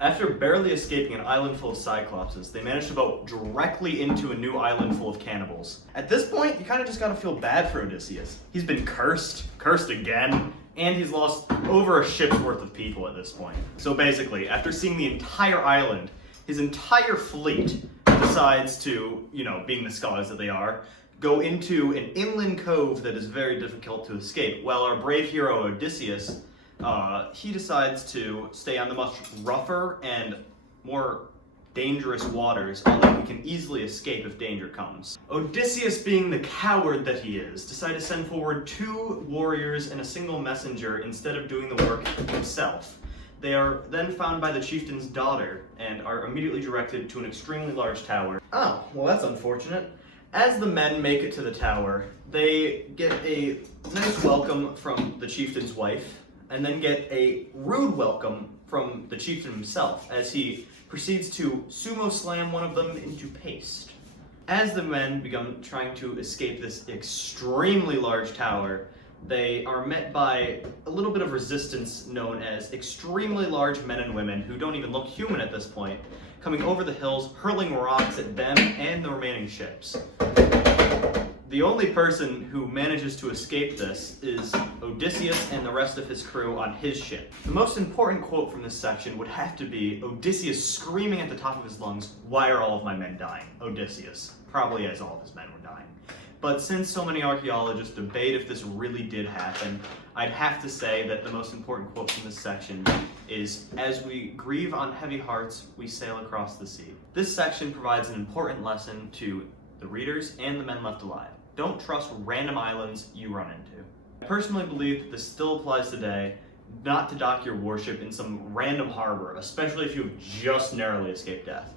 After barely escaping an island full of Cyclopses, they managed to boat directly into a new island full of cannibals. At this point, you kind of just gotta feel bad for Odysseus. He's been cursed again, and he's lost over a ship's worth of people at this point. So basically, after seeing the entire island, his entire fleet decides to, being the scholars that they are, go into an inland cove that is very difficult to escape, while our brave hero Odysseus, he decides to stay on the much rougher and more dangerous waters, although he can easily escape if danger comes. Odysseus, being the coward that he is, decided to send forward 2 warriors and a single messenger instead of doing the work himself. They are then found by the chieftain's daughter and are immediately directed to an extremely large tower. Oh, well that's unfortunate. As the men make it to the tower, they get a nice welcome from the chieftain's wife, and then get a rude welcome from the chieftain himself, as he proceeds to sumo slam one of them into paste. As the men begin trying to escape this extremely large tower, they are met by a little bit of resistance known as extremely large men and women who don't even look human at this point, coming over the hills, hurling rocks at them and the remaining ships. The only person who manages to escape this is Odysseus and the rest of his crew on his ship. The most important quote from this section would have to be Odysseus screaming at the top of his lungs, "Why are all of my men dying?" Odysseus, probably as all of his men were dying. But since so many archaeologists debate if this really did happen, I'd have to say that the most important quote from this section is, "As we grieve on heavy hearts, we sail across the sea." This section provides an important lesson to the readers and the men left alive. Don't trust random islands you run into. I personally believe that this still applies today, not to dock your warship in some random harbor, especially if you have just narrowly escaped death.